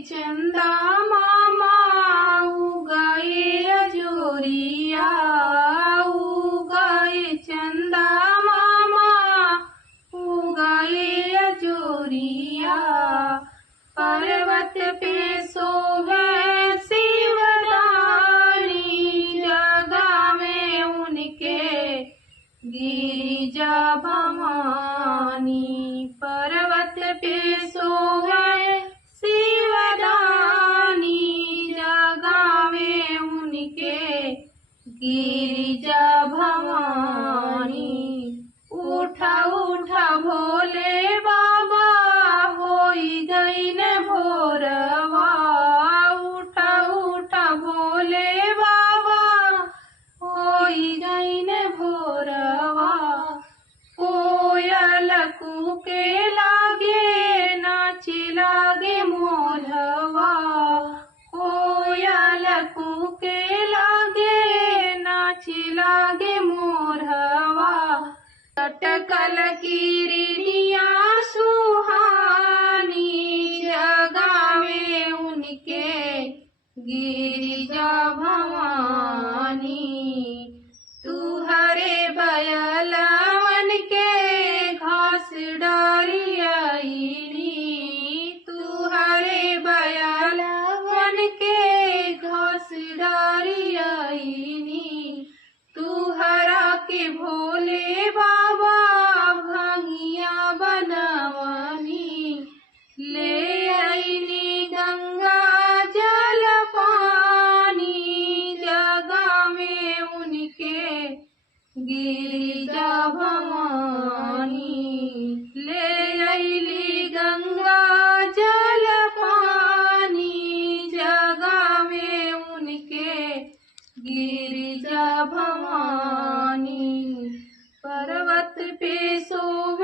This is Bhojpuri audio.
चंदा मामा उगाए अजोरिया, उगाए चंदा मामा उगाए अजोरिया। पर्वत पे सोहे शिवदानी, जगावे उनके गिरिजा भवानी। पर्वत पे सोहे शिवदानी, जगावे उनके गिरिजा भवानी। उठा उठा भोले बाबा होई गई न भोरवा, उठा उठा भोले बाबा होई गई न भोरवा। कोयल कूके लागे नाचे लागे मोरवा, कोयल कूके लागे नाचे लागे मोरवा। कटकल किरनिया सुहानी, जगावे उनके गिरिजा भवानी। तू हरे बयलवन के घास डारियाईनी, तू हरे बयलवन के घास डारियाईनी। तू हरा के भोले बाबा भंगिया बनवानी, ले आईनी गंगा जल पानी, जगावे उनके गिरिजा भवानी। ले आईली गंगा जल पानी, जगावे उनके गिरिजा भवानी। पर्वत पे सोवे